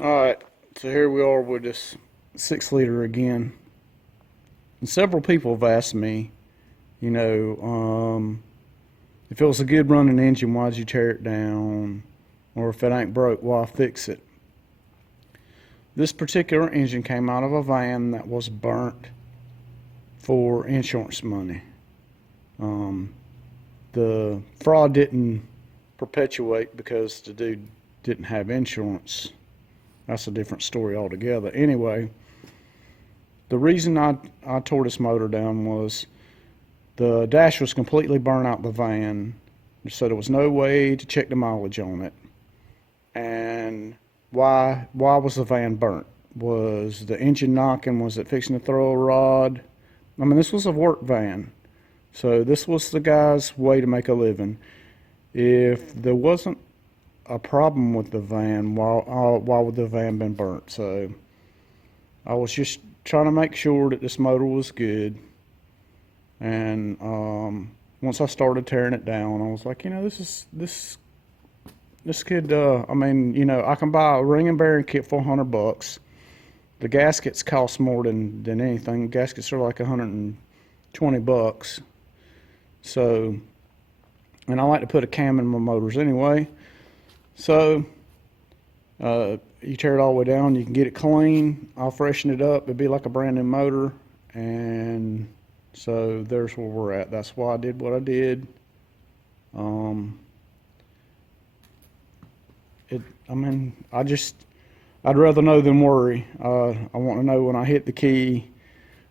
Alright, so here we are with this 6 liter again. And several people have asked me, if it was a good running engine, why'd you tear it down? Or if it ain't broke, why fix it? This particular engine came out of a van that was burnt for insurance money. The fraud didn't perpetuate because the dude didn't have insurance. That's a different story altogether. Anyway, the reason I tore this motor down was the dash was completely burnt out the van, so there was no way to check the mileage on it. And why was the van burnt? Was the engine knocking? Was it fixing to throw a rod? I mean, this was a work van, so this was the guy's way to make a living. If there wasn't a problem with the van, why would the van been burnt? So I was just trying to make sure that this motor was good. And once I started tearing it down, I was like, this could, I can buy a ring and bearing kit for $100. The gaskets cost more than anything. Gaskets are like $120. So, and I like to put a cam in my motors anyway. So, you tear it all the way down, you can get it clean. I'll freshen it up. It'd be like a brand new motor. And so there's where we're at. That's why I did what I did. I'd rather know than worry. I want to know when I hit the key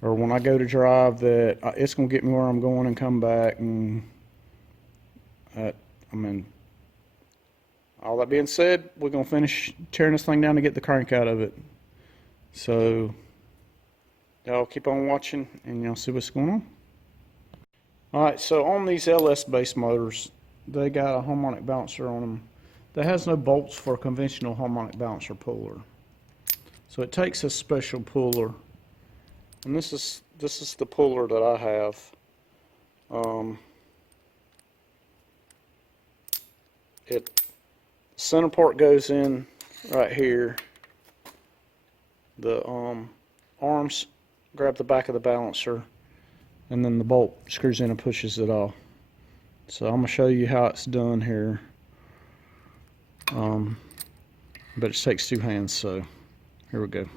or when I go to drive that it's going to get me where I'm going and come back. And all that being said, we're going to finish tearing this thing down to get the crank out of it. So y'all keep on watching and y'all see what's going on. Alright, so on these LS base motors, they got a harmonic balancer on them that has no bolts for a conventional harmonic balancer puller. So it takes a special puller, and this is the puller that I have. Center part goes in right here. The arms grab the back of the balancer, and then the bolt screws in and pushes it off. So I'm going to show you how it's done here. But it takes two hands, so here we go.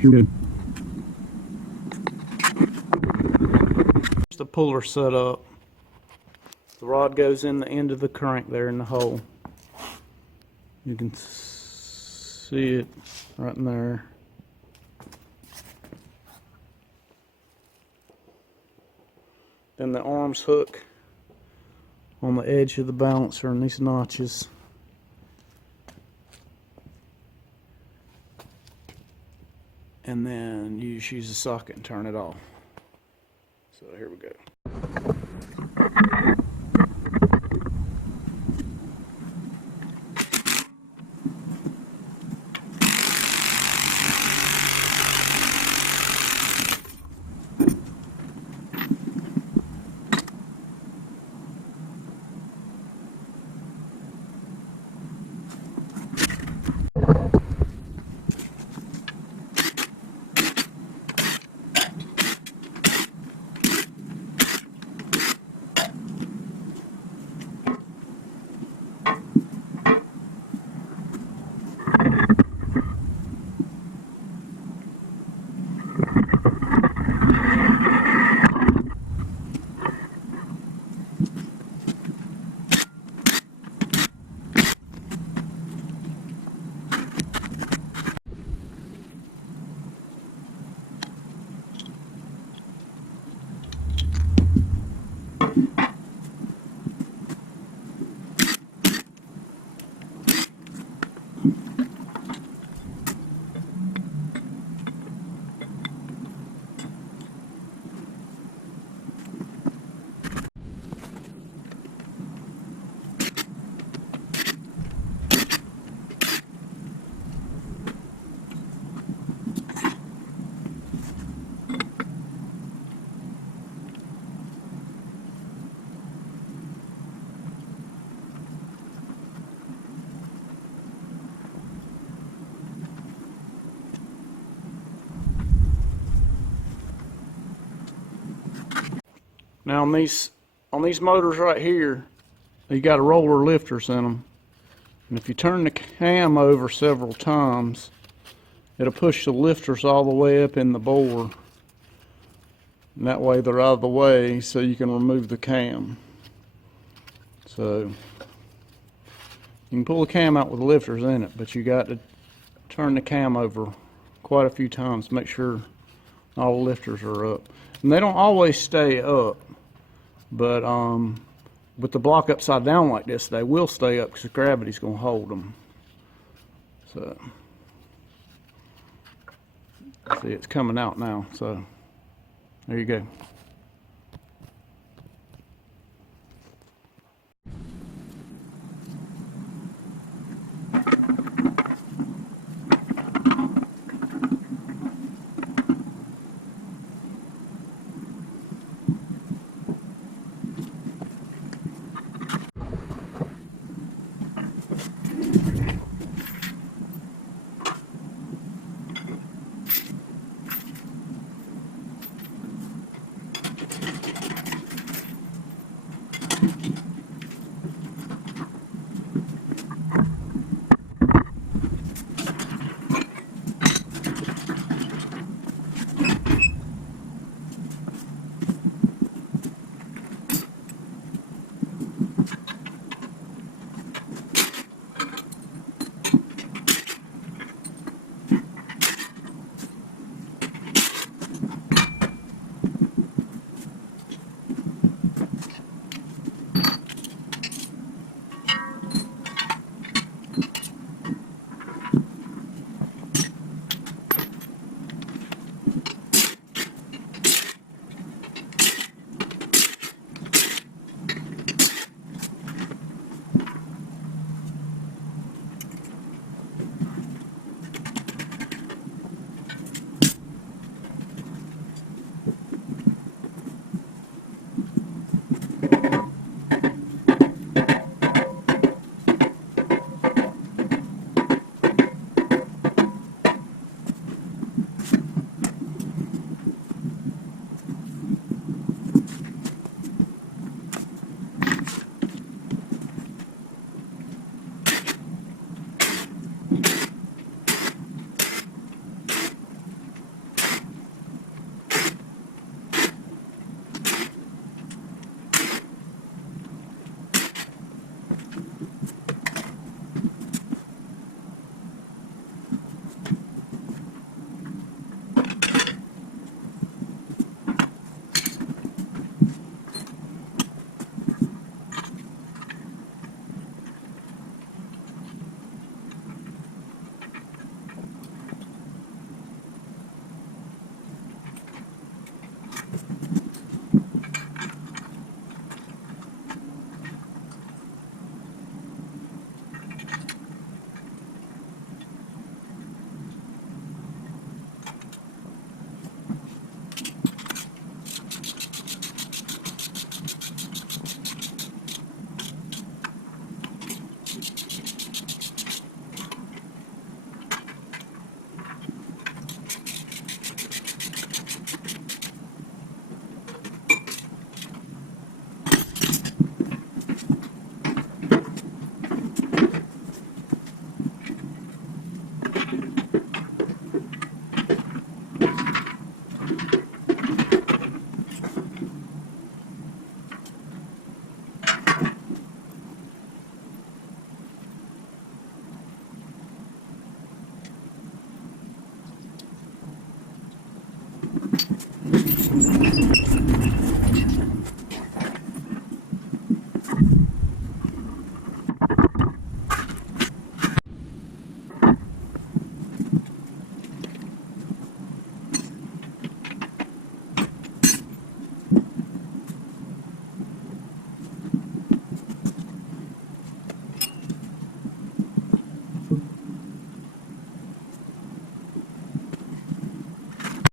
Here's the puller set up. The rod goes in the end of the crank there in the hole. You can see it right in there. Then the arms hook on the edge of the balancer and these notches. And then you just use the socket and turn it off. So here we go. Now on these motors right here, you got roller lifters in them. And if you turn the cam over several times, it'll push the lifters all the way up in the bore. And that way they're out of the way so you can remove the cam. So you can pull the cam out with lifters in it, but you got to turn the cam over quite a few times to make sure all the lifters are up. And they don't always stay up, but with the block upside down like this, they will stay up because gravity's going to hold them. So see, it's coming out now, so there you go.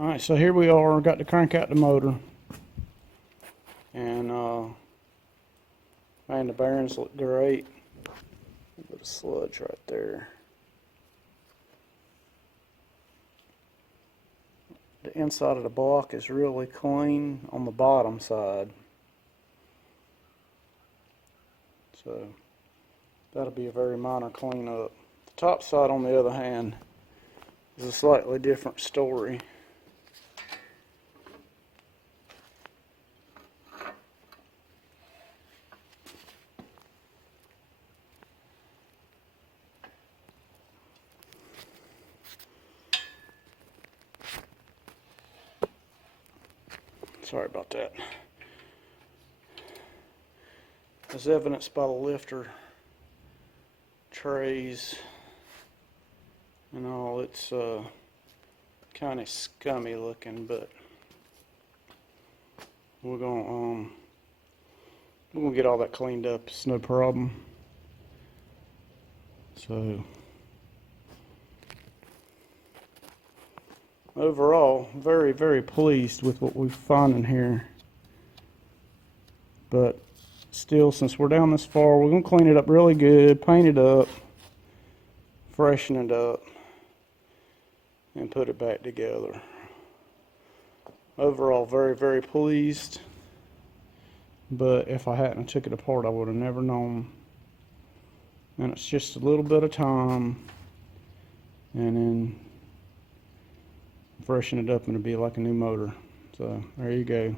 Alright, so here we are, got to crank out the motor. And man, the bearings look great. A bit of sludge right there. The inside of the block is really clean on the bottom side. So that'll be a very minor cleanup. The top side, on the other hand, is a slightly different story. Sorry about that. As evidenced by the lifter trays and all, it's kind of scummy looking, but we're gonna get all that cleaned up. It's no problem. So overall, very, very pleased with what we've found in here. But still, since we're down this far, we're going to clean it up really good, paint it up, freshen it up, and put it back together. Overall, very, very pleased. But if I hadn't took it apart, I would have never known. And it's just a little bit of time, and then freshen it up and it'll be like a new motor. So there you go.